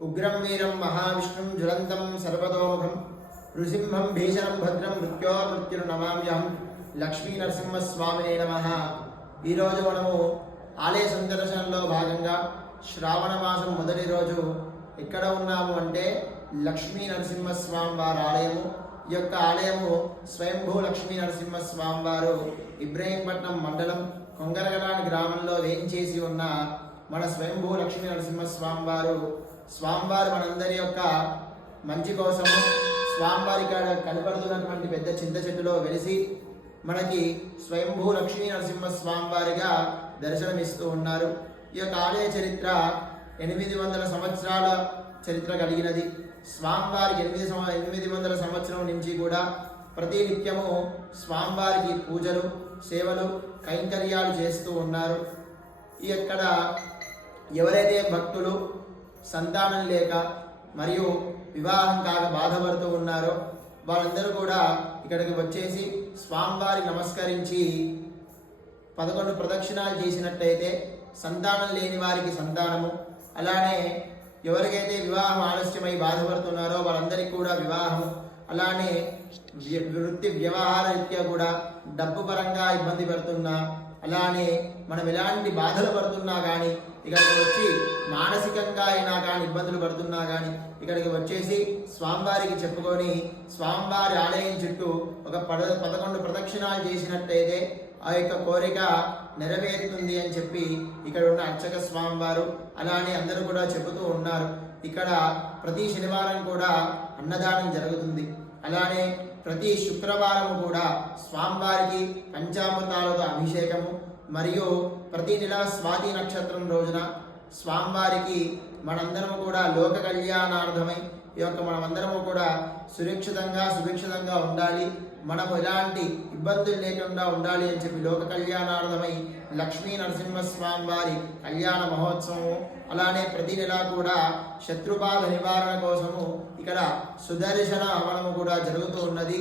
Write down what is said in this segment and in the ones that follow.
ఉగ్రం వీరం మహావిష్ణుం జ్వలంతం సర్వతోముఖం నృసింహం భీషణం భద్రం మృత్యోమృత్యుడు నమామ్యహం లక్ష్మీ నరసింహస్వామినే నమ. ఈరోజు మనము ఆలయ సందర్శనలో భాగంగా శ్రావణ మాసం మొదటి రోజు ఎక్కడ ఉన్నాము అంటే లక్ష్మీ నరసింహస్వామి వారి ఆలయము. ఈ యొక్క ఆలయము స్వయంభూ లక్ష్మీ నరసింహస్వామి వారు ఇబ్రహీంపట్నం మండలం కొంగరగడాని గ్రామంలో వేయించేసి ఉన్న మన స్వయంభూ లక్ష్మీ నరసింహస్వామి వారు స్వామివారు మనందరి యొక్క మంచి కోసము స్వామివారి కాడ కనపడుతున్నటువంటి పెద్ద చింత చెట్టులో వెలిసి మనకి స్వయంభూ లక్ష్మీ నరసింహ స్వామివారిగా దర్శనమిస్తూ ఉన్నారు. ఈ యొక్క ఆలయ చరిత్ర ఎనిమిది వందల సంవత్సరాల చరిత్ర కలిగినది. స్వామివారికి ఎనిమిది ఎనిమిది వందల సంవత్సరం నుంచి కూడా ప్రతి నిత్యము స్వామివారికి పూజలు సేవలు కైంకర్యాలు చేస్తూ ఉన్నారు. ఈ ఎవరైతే భక్తులు సంతానం లేక మరియు వివాహం కాక బాధపడుతూ ఉన్నారో వాళ్ళందరూ కూడా ఇక్కడికి వచ్చేసి స్వామివారి నమస్కరించి పదకొండు ప్రదక్షిణాలు చేసినట్టయితే సంతానం లేని వారికి సంతానము. అలానే ఎవరికైతే వివాహం ఆలస్యమై బాధపడుతున్నారో వాళ్ళందరికీ కూడా వివాహం అలానే వృత్తి వ్యవహార రీత్యా కూడా డబ్బు పరంగా ఇబ్బంది పడుతున్న అలానే మనం ఎలాంటి బాధలు పడుతున్నా కానీ ఇక్కడికి వచ్చి మానసికంగా అయినా కానీ ఇబ్బందులు పడుతున్నా కానీ ఇక్కడికి వచ్చేసి స్వామివారికి చెప్పుకొని స్వామివారి ఆలయం చుట్టూ ఒక పద పదకొండు ప్రదక్షిణాలు చేసినట్టయితే ఆ యొక్క కోరిక నెరవేరుతుంది అని చెప్పి ఇక్కడ ఉన్న అర్చక స్వామివారు అలానే అందరూ కూడా చెబుతూ ఉన్నారు. ఇక్కడ ప్రతి శనివారం కూడా అన్నదానం జరుగుతుంది. అలానే ప్రతి శుక్రవారము కూడా స్వామివారికి పంచామృతాలతో అభిషేకము మరియు ప్రతి నెల స్వాతి నక్షత్రం రోజున స్వామివారికి మనందరము కూడా లోక కళ్యాణార్థమై ఈ యొక్క మనమందరము కూడా సురక్షితంగా సుభిక్షితంగా ఉండాలి. మనము ఎలాంటి ఇబ్బందులు లేకుండా ఉండాలి అని చెప్పి లోక కళ్యాణార్థమై లక్ష్మీ నరసింహస్వామి వారి కళ్యాణ మహోత్సవము అలానే ప్రతి నెల కూడా శత్రుబాధ నివారణ కోసము ఇక్కడ సుదర్శన హవనము కూడా జరుగుతూ ఉన్నది.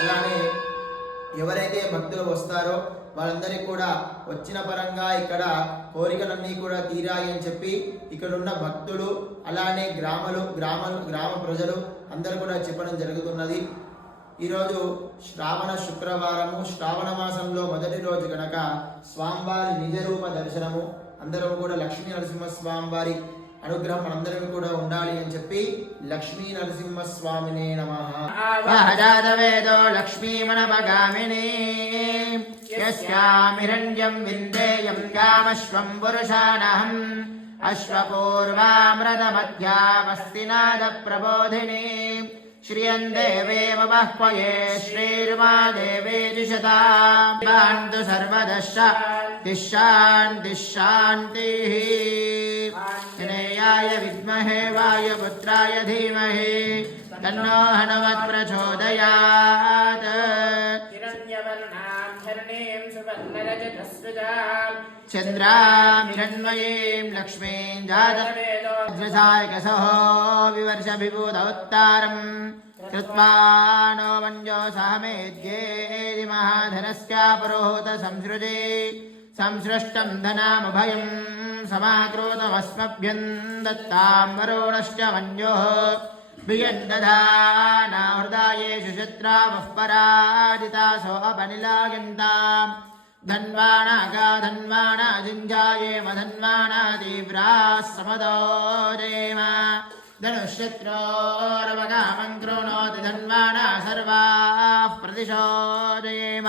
అలానే ఎవరైతే భక్తులు వస్తారో వాళ్ళందరికీ కూడా వచ్చిన పరంగా ఇక్కడ కోరికలన్నీ కూడా తీరాయి అని చెప్పి ఇక్కడ ఉన్న భక్తులు అలానే గ్రామలు గ్రామ గ్రామ ప్రజలు అందరూ కూడా చెప్పడం జరుగుతున్నది. ఈరోజు శ్రావణ శుక్రవారము శ్రావణ మాసంలో మొదటి రోజు గనక స్వామివారి నిజరూప దర్శనము అందరం కూడా లక్ష్మీ నరసింహ స్వామివారి అనుగ్రహం మనందరికీ కూడా ఉండాలి అని చెప్పి లక్ష్మీ నరసింహ స్వామినే నమః సహజాతవేదో లక్ష్మీమనపగామిని యస్యామిరణ్యం విందేయం యామశ్వం పురుషానహం. అశ్వపూర్వామృతమధ్యామస్తినాద ప్రబోధిని श्रियन्देवे वः क्वये श्रीर्वा देवे दिशता गान्तु सर्वदश दिशान् दिशान्तिः श्रेयाय विद्महे वायुपुत्राय धीमहि तन्नो हनुमत्प्रचोदयात् चन्द्राम् हिरण्मयीम् जातवेद లక్ష్మీం జాతవేదో वेदो వజ్రసాయకసహో వివర్ష విభూతోత్తారం కృత్వా నో మంజో సహమేద్యేది మహాధనస్యాపరోహత సంసృజే. సంసృష్టం ధనామభయం సమాకృతమస్మభ్యం దత్తాం వరుణశ్చ మంజోః धन्वाणागा गा धन्वाना धन्वाणा तीव्राः समदोरेम धनुशत्रो रगामन्त्रो धन्वाणा सर्वाः प्रतिशोदयेम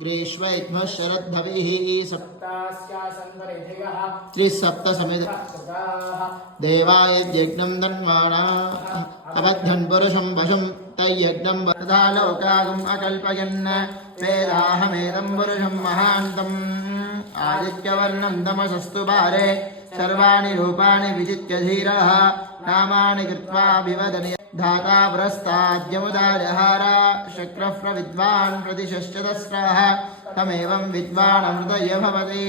ग्रीष्मैध्मः शरद्धविः सप्त तास्यासन् परिधयः त्रिसप्तसमित कृताः देवायज्ञं धन्वाणा अबद्धन् पुरुषं वशं तयज्ञं तथा लोकागम् अकल्पयन्। वेदाहमेदं पुरुषं महान्तम्। आदित्यवर्णं तमसस्तु पारे सर्वाणि रूपाणि विजित्य धीरः। नामानि कृत्वा विवदने धाता पुरस्ताद्यमुदारहार शक्रः प्रविद्वान् प्रतिशश्च तस्रः तमेवं विद्वान् अमृतय भवति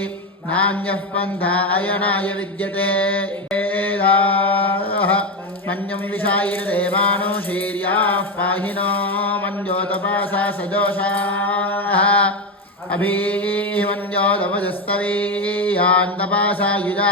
नान्यः पन्था अयनाय विद्यते वेदाः मन्यं विषायिर्देवानो शीर्याः पाहिनो मञ्जोतपासा सदोषाः अभीमन्योदमजस्तवीयान्तपासा युजा